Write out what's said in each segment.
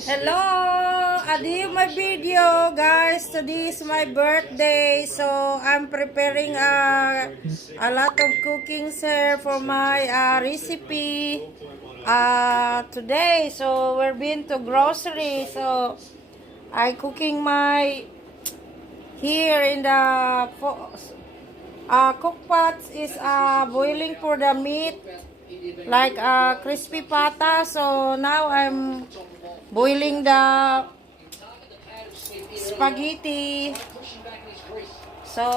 Hello! Adi my video guys. Today is my birthday. So I'm preparing a lot of cooking here for my recipe today. So we're been to grocery. So I cooking my here in the cook pots is boiling for the meat like crispy pata. So now I'm boiling the spaghetti. So,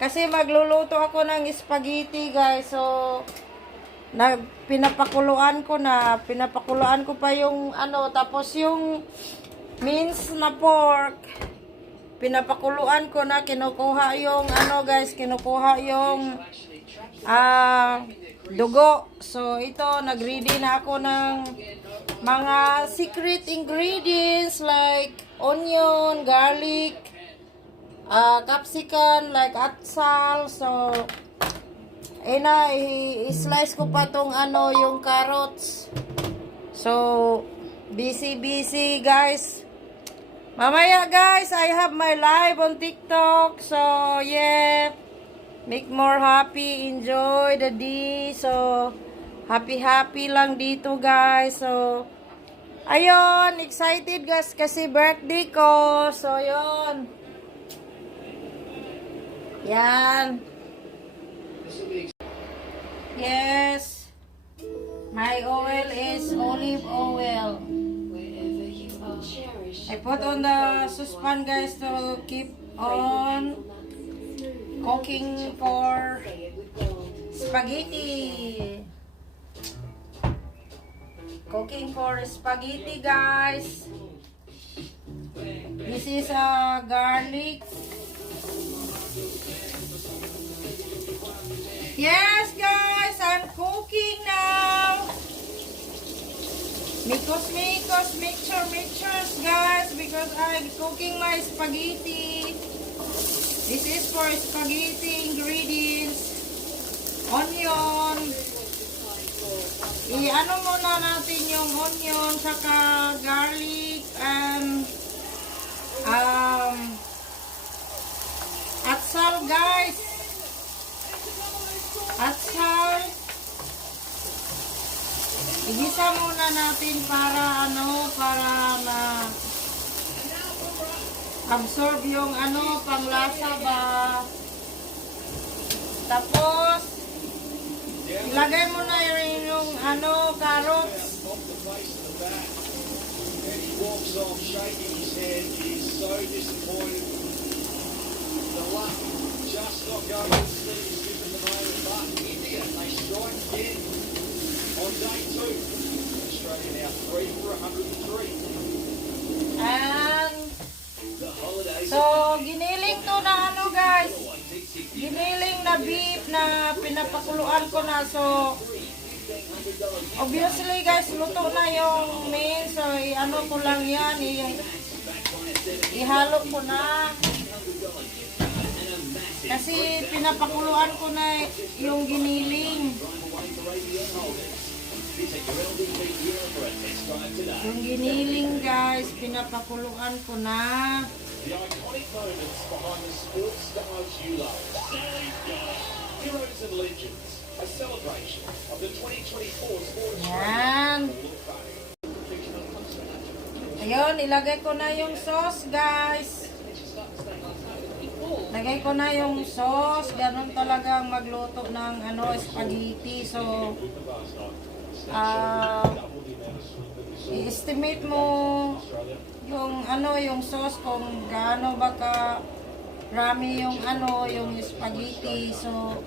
kasi magluluto ako ng spaghetti, guys. So, pinapakuluan ko pa yung tapos yung minced na pork. Pinapakuluan ko na, kinukuha yung guys, kinukuha yung dugo. So, ito, nag-ready na ako ng mga secret ingredients like onion, garlic, capsicum, like atsal. So, i-slice ko pa tong yung carrots. So, busy guys. Mamaya guys, I have my live on TikTok. So, yeah. Make more happy, enjoy the day. So, happy lang dito guys. So, ayun, excited guys kasi birthday ko. So, yun. Yan. Yes. My oil is olive oil. I put on the saucepan guys to keep on cooking for spaghetti. Cooking for spaghetti guys. This is garlic. Yes guys, I'm cooking now. Mixtures guys, because I'm cooking my spaghetti. This is for spaghetti ingredients. Onion. I-ano muna natin yung onion, saka garlic, and atsal guys. Atsal. Igisa muna natin para para absorb yung panglasa ba. Tapos ilagay mo na yung carrots. On day 2, Australia now 3 for 103. And The holidays so giniling to na guys. Giniling na beef na pinapakuluan ko na. So obviously guys, luto na yung main. So ko lang yan, ihalo ko na. Kasi pinapakuluan ko na yung giniling. Yung giniling guys, pinapakuluan ko na. The iconic moments behind the sports stars you love. Heroes and Legends, a celebration of the 2024 Sports Yan. Ayun, ilagay ko na yung sauce guys. Lagay ko na yung sauce. Ganun talagang magluto ng spaghetti. So, i-estimate mo yung yung sauce kung gaano ba ka rami yung yung spaghetti. So,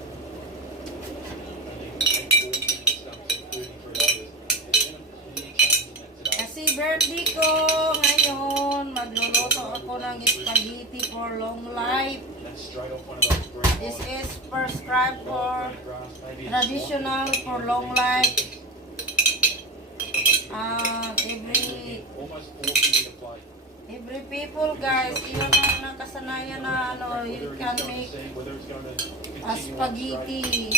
kasi birthday ko ngayon, magluluto ako ng spaghetti for long life. This is prescribed for traditional for long life. Every people guys, yun ang nakasanayan na you can make a spaghetti.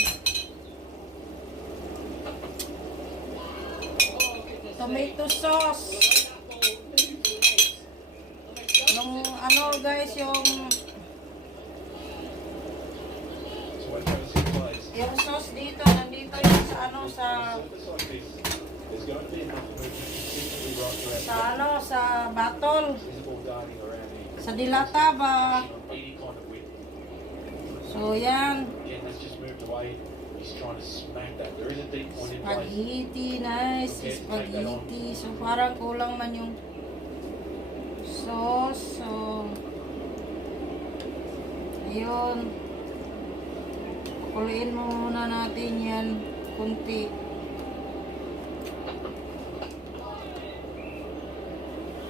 Tomato sauce. ano guys, yung So when those in place, sauce dito, nandito yung sa ano, sa surface like this, there's going to be enough movement consistently right throughout sa ano, sa batol, visible darting around here. sa dilata ba. On any kind of width. So yan, Again, that's just moved away. He's trying to smack that. There is a deep point in place. spaghetti, nice, spaghetti. So parang kulang man yung sauce. So ayun, kuliin mo muna natin yan kunti.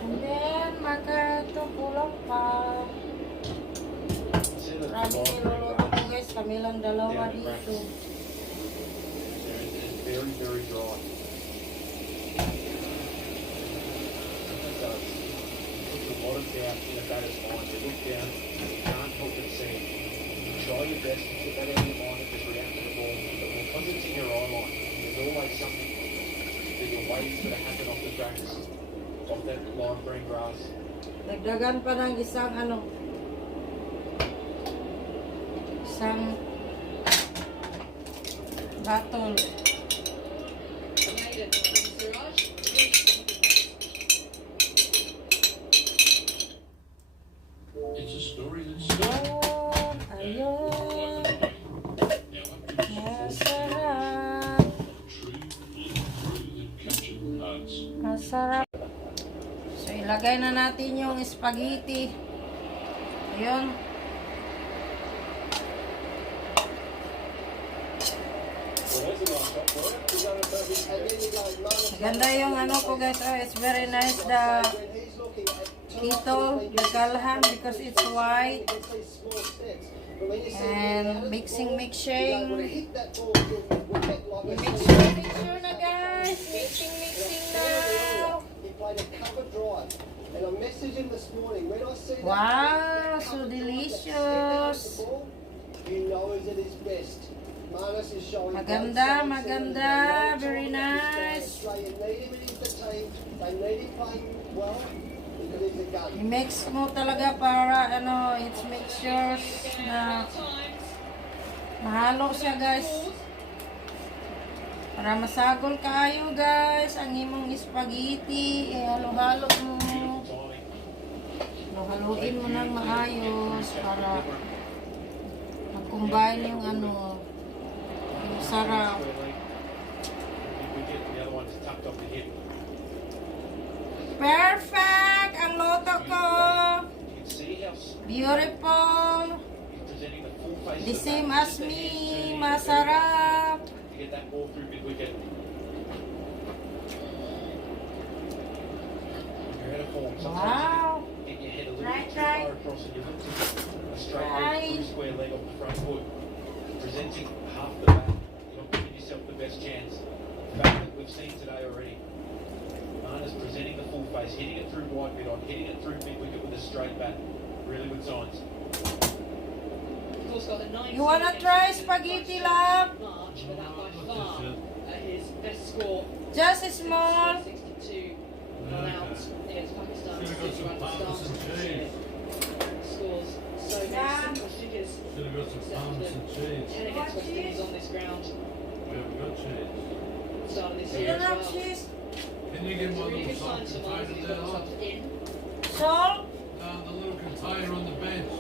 And then maka kulang pa. See the Marami bottom niluluto ko guys, kami lang dalawa dito. It's very, very dry. It does. It puts a lot of doubt in the batter's mind. You look down, you can't help but see. You try your best to put that out of your mind and just react to the ball. But because it's in your eye line, there's always something that you're waiting for to happen off the tracks, off that lime green grass. Dagdagan pa ng isang ano, isang batol. It's a story that's Ayun, ayun, now masarap, true, and captured hearts. masarap. So ilagay na natin yung spaghetti. Ayun. Well, there's a nice shot for it. Is that a perfect? Maganda yung ano ko guys. Oh, it's very nice the keto, the galhan because it's white. And mixing. Mix sure na guys. Mixing now. Wow, so delicious. Maganda, maganda. Very nice. I-mix mo talaga para ano, it's mixtures na mahalo siya guys. Para masagol kayo guys ang imong spaghetti, halo-halo mo. Haluin mo ng maayos para mag-combine yung ano, yung sarap. We get the other one is tucked off the hip. Perfect! Ang loto ko! You can see how Beautiful! he's presenting the full face. The of same that. as me! Masarap! To get that ball through mid wicket. You're out of form. Sometimes Wow! you get your head a little Right, bit too right. far across and you look to a straight Right. leg, through square leg off the front foot. Presenting half the bat. You're not giving yourself the best chance. The fact that we've seen today already. Marner's presenting the full face, hitting it through wide mid on, hitting it through mid wicket with a straight bat. Really good signs. You wanna try spaghetti, love? March, but that by far his best score. Just small. 62 not out against Pakistan. Should've got some parmesan cheese. Scores so many Yeah. simple figures. Should have got some parmesan cheese. 10 against West Indies on this ground. We haven't got cheese. Start of this You year don't as have well. cheese? Can you get It's a one really of the good sign salt for Mark. containers He's there? got himself in. Salt? No, the little container on the bench.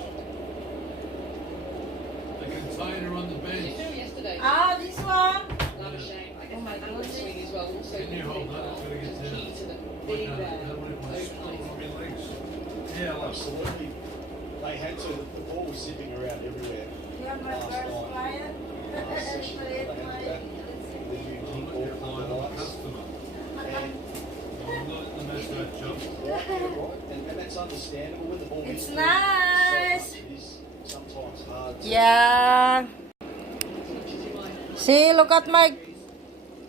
The container on the Did you bench. feel yesterday? Ah, this one? Labuschagne, I guess Oh my that outward goodness. swing as well. Also Can you hold that? It's gonna get was key to the Like being that. there. That would have been still overnight. on my legs. Yeah, I'll have some. Absolutely. They had to. The ball was zipping around everywhere. You have my first client? Last session, they had that. The new I'm king not ball your from client, the I'm a lights. customer. And I'm not in the metro job. right, yeah, right. And that's understandable when the ball It's hits nice. so much, it is sometimes hard to Yeah. See, look at my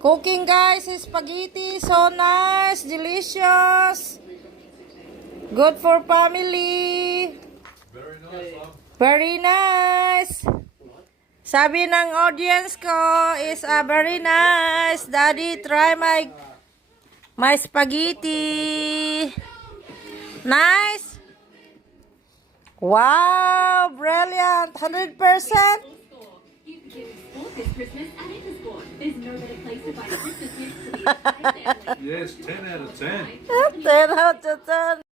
cooking, guys. It's spaghetti, so nice, delicious, good for family. Very nice, love. Very nice. Sabi ng audience ko is very nice. Daddy, try my spaghetti. Nice. Wow, brilliant. 100%. Score. You can get sport this Christmas at Intersport. There's no better place to buy Christmas gifts for the entire family. Yes, 10 out of 10. 10 out of 10.